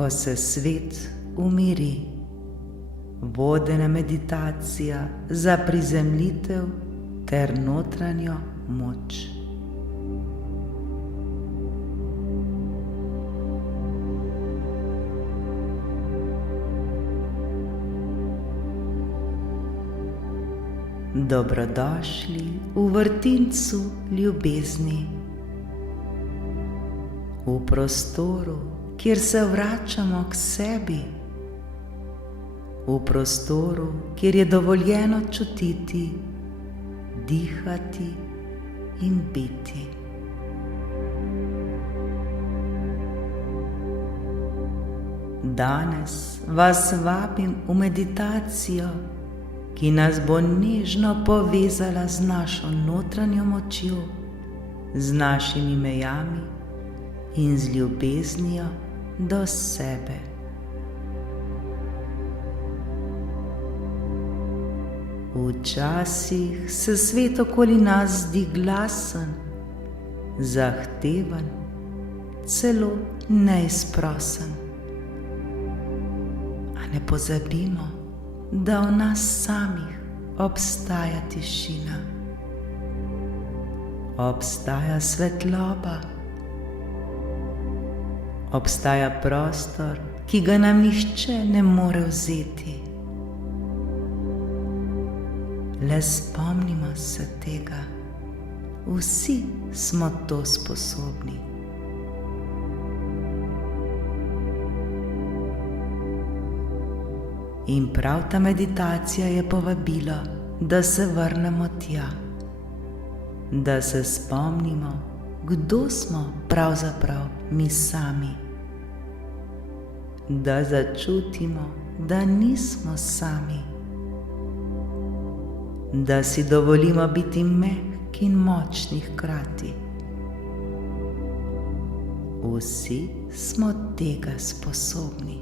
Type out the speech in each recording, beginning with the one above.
ko se svet umiri. Vodena meditacija za prizemljitev ter notranjo moč. Dobrodošli v vrtincu ljubezni, v prostoru, kjer se vračamo k sebi, v prostoru, kjer je dovoljeno čutiti, dihati in biti. Danes vas vabim v meditacijo, ki nas bo nežno povezala z našo notranjo močjo, z našimi mejami in z ljubeznijo do sebe. Včasih se svet okoli nas zdi glasen, zahteven, celo neizprosen. A ne pozabimo, da v nas samih obstaja tišina, obstaja svetloba, obstaja prostor, ki ga nam nihče ne more vzeti. Le spomnimo se tega, vsi smo to sposobni. In prav ta meditacija je povabilo, da se vrnemo tja, da se spomnimo, kdo smo pravzaprav mi sami, da začutimo, da nismo sami, da si dovolimo biti mehki in močni hkrati. Vsi smo tega sposobni.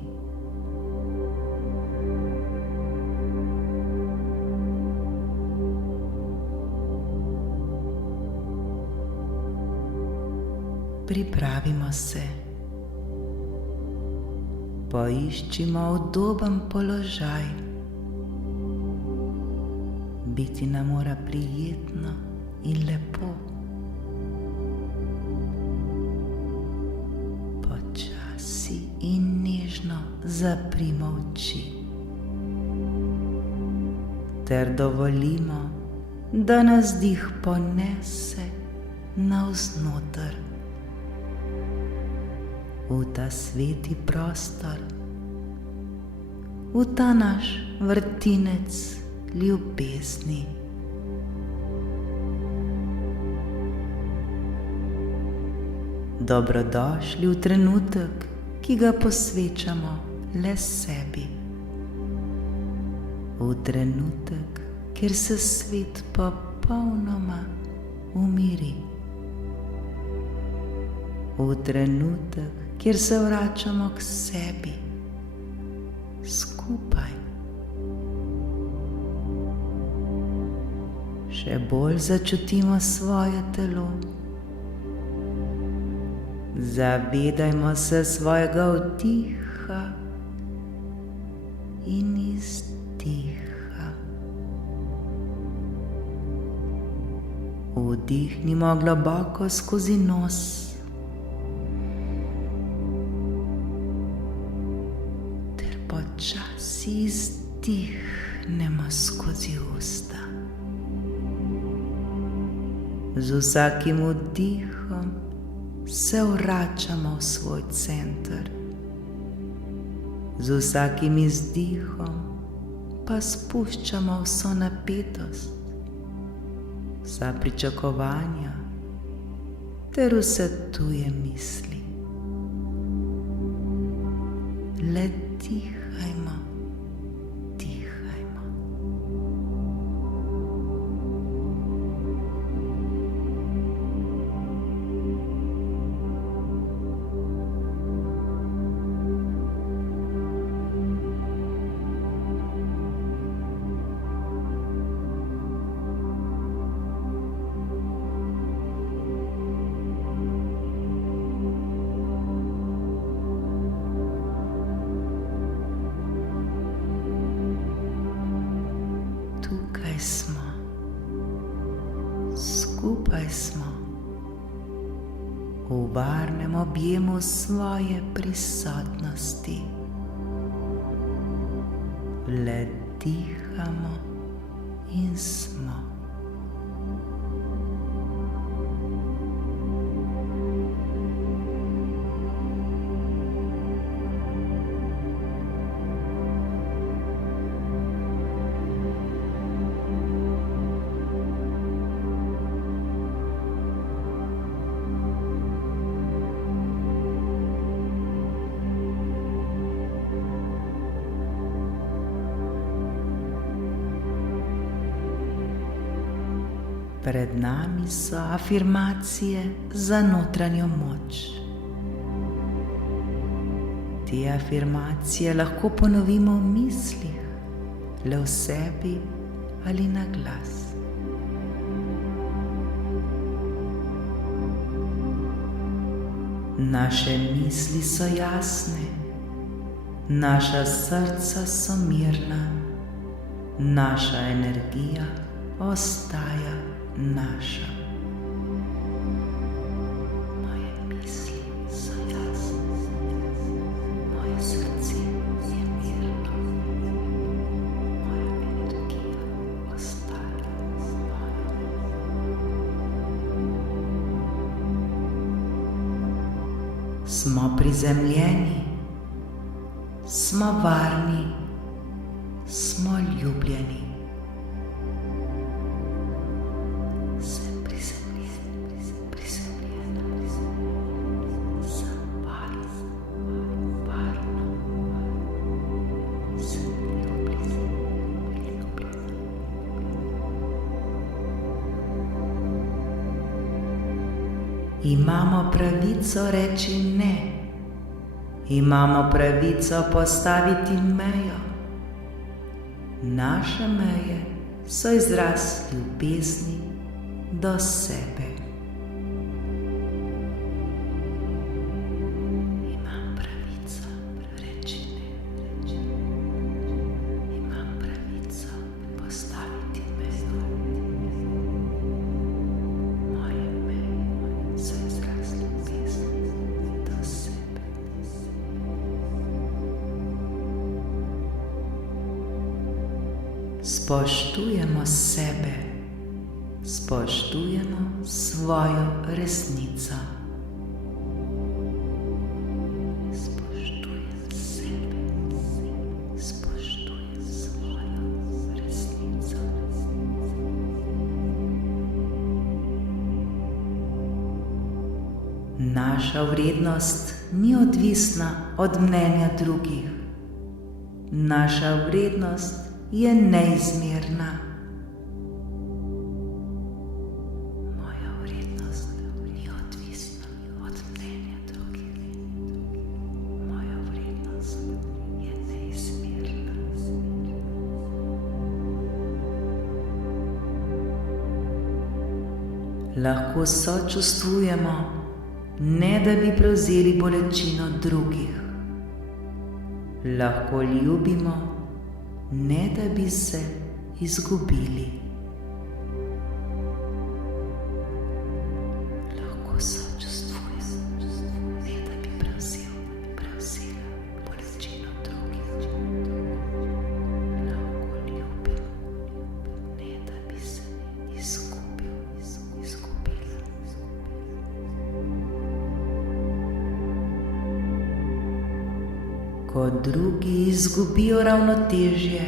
Pripravimo se, poiščimo udoben položaj. Biti nam mora prijetno in lepo. Počasi in nežno zaprimo oči ter dovolimo, da nas dih ponese navznoter v ta sveti prostor, v ta naš vrtinec ljubezni. Dobrodošli v trenutek, ki ga posvečamo le sebi. V trenutek, kjer se svet popolnoma umiri. V trenutek, kjer se vračamo k sebi, skupaj. Še bolj začutimo svoje telo. Zavedajmo se svojega vdiha in izdiha. Vdihnimo globoko skozi nos. Počasi izdihnemo skozi usta. Z vsakim vdihom se vračamo v svoj center. Z vsakim izdihom pa spuščamo vso napetost, vsa pričakovanja ter vse tuje misli. Le dihajmo, dihajmo. skupaj smo, v varnem objemu svoje prisotnosti. Le dihamo in smo. Pred nami so afirmacije za notranjo moč. Te afirmacije lahko ponovimo v mislih, le v sebi ali na glas. Naše misli so jasne, naša srca so mirna, naša energija ostaja naša. Moje misli so jasne, moje srce je mirno, moja energija ostaja moja. Smo prizemljeni, smo varni, smo ljubljeni. Imamo pravico reči ne, imamo pravico postaviti mejo. Naše meje so izraz ljubezni do sebe. Imam pravico reči ne, imam pravico postaviti mejo. Moje meje so izraz ljubezni do sebe. Spoštujemo sebe, spoštujemo svojo resnico. Spoštujem sebe, spoštujem svojo resnico. Naša vrednost ni odvisna od mnenja drugih. Naša vrednost je neizmerna. Moja vrednost ni odvisna od mnenja drugih. Moja vrednost je neizmerna. Lahko sočustvujemo, ne da bi prevzeli bolečino drugih. Lahko ljubimo, ne da bi se izgubili. Lahko sočustvujem, ne da bi prevzela bolečino drugih. Lahko ljubim, ne da bi se izgubila. Ko drugi izgubijo ravnotežje,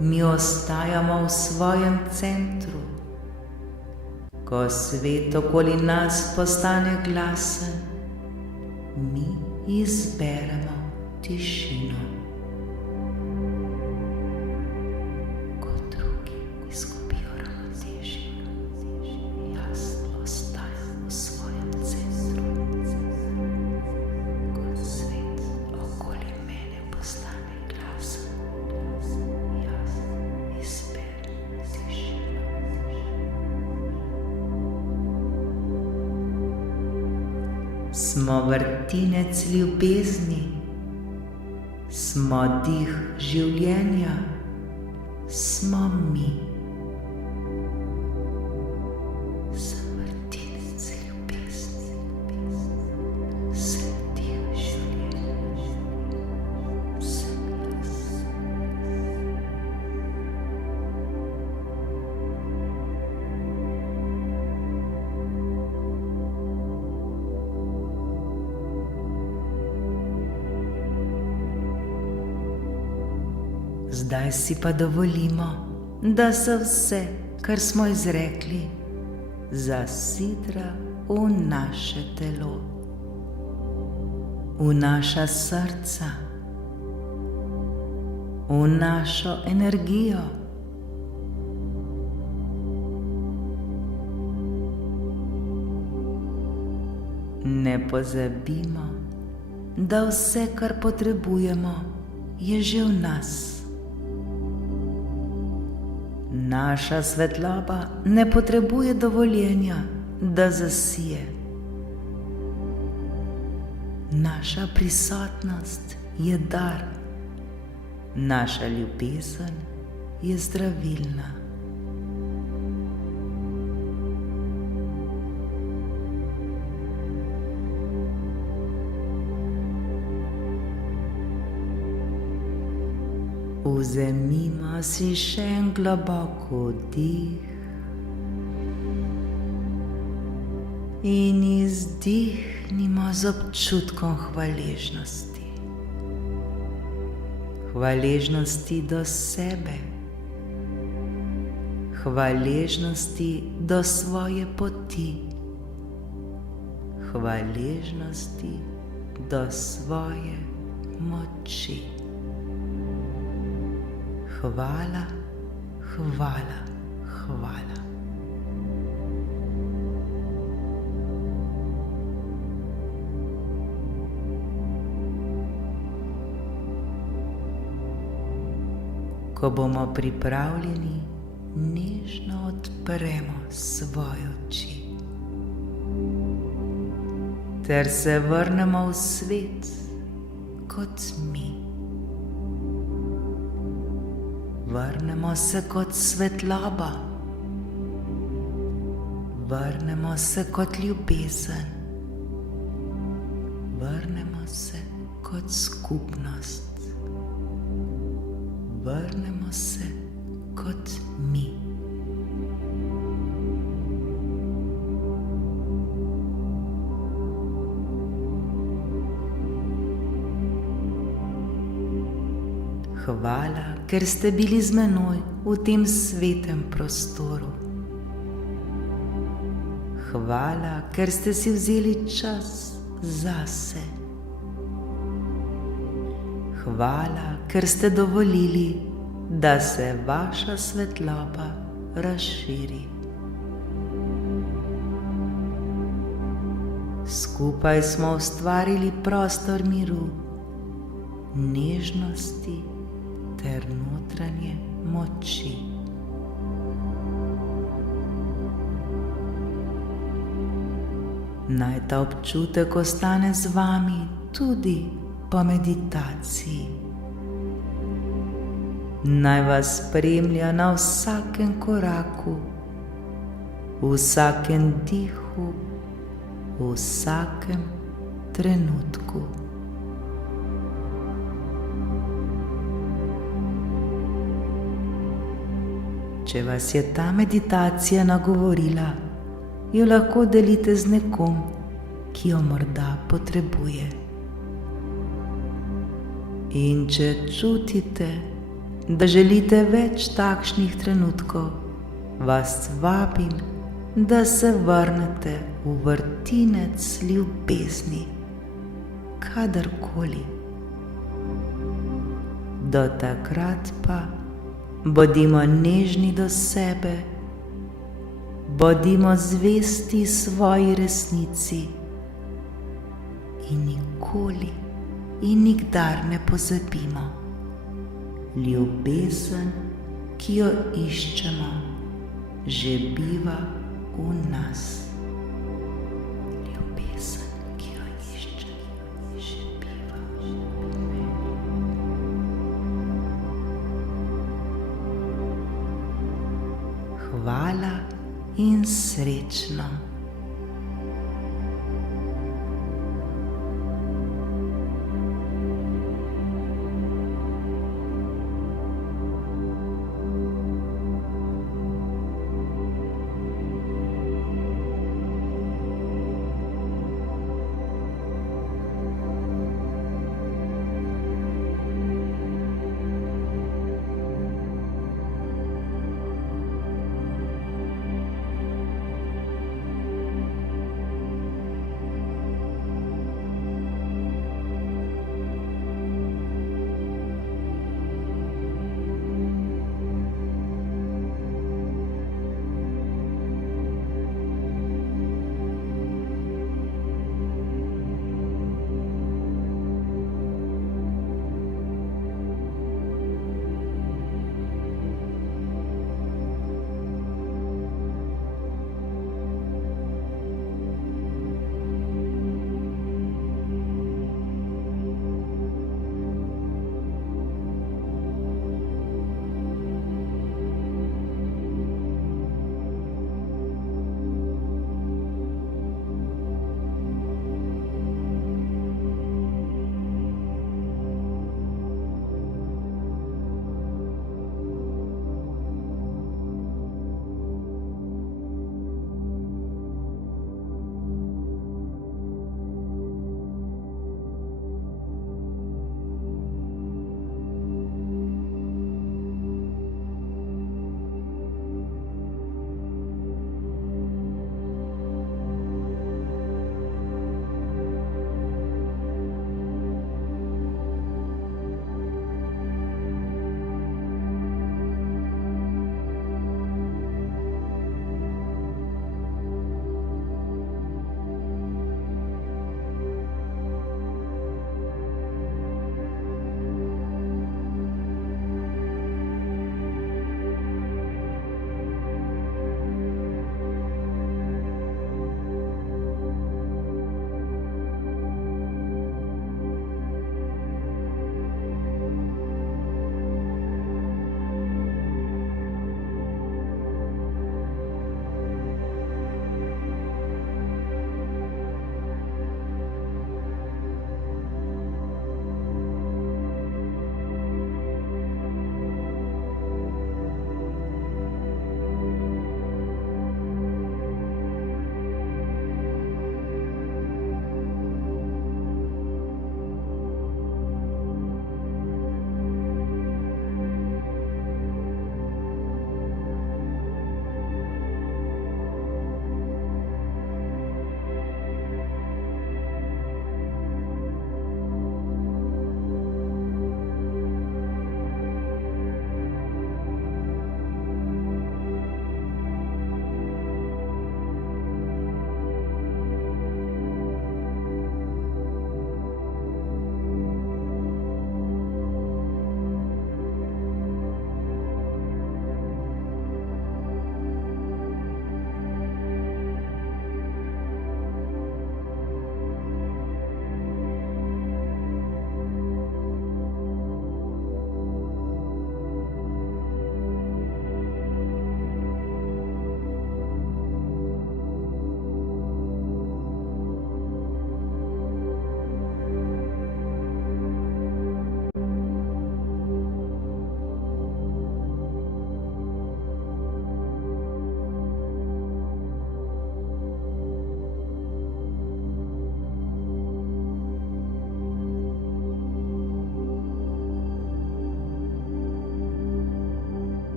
mi ostajamo v svojem centru. Ko svet okoli nas postane glasen, mi izberemo tišino. Ko drugi izgubijo ravnotežje, jaz ostajam v svojem centru. Ko svet okoli mene postane glasen, jaz izberem tišino. Smo vrtinec ljubezni, smo dih življenja, smo mi. Zdaj si pa dovolimo, da se vse, kar smo izrekli, zasidra v naše telo, v naša srca, v našo energijo. Ne pozabimo, da vse, kar potrebujemo, je že v nas. Naša svetloba ne potrebuje dovoljenja, da zasije. Naša prisotnost je dar, naša ljubezen je zdravilna. Vzemimo si še en globok vdih in izdihnimo z občutkom hvaležnosti. Hvaležnosti do sebe, hvaležnosti do svoje poti, hvaležnosti do svoje moči. Hvala, hvala, hvala. Ko bomo pripravljeni, nežno odpremo svoje oči ter se vrnemo v svet kot mi. Vrnemo se kot svetloba, vrnemo se kot ljubezen, vrnemo se kot skupnost, vrnemo se kot mi. Hvala, ker ste bili z menoj v tem svetem prostoru. Hvala, ker ste si vzeli čas zase. Hvala, ker ste dovolili, da se vaša svetloba razširi. Skupaj smo ustvarili prostor miru, nežnosti ter notranje moči. Naj ta občutek ostane z vami tudi po meditaciji. Naj vas spremlja na vsakem koraku, v vsakem dihu, v vsakem trenutku. Če vas je ta meditacija nagovorila, jo lahko delite z nekom, ki jo morda potrebuje. In če čutite, da želite več takšnih trenutkov, vas vabim, da se vrnete v vrtinec ljubezni, kadarkoli. Do takrat pa bodimo nežni do sebe, bodimo zvesti svoji resnici in nikoli in nikdar ne pozabimo, ljubezen, ki jo iščemo, že biva v nas. Ljubezen, ki jo iščemo, že biva v meni. Hvala in srečno.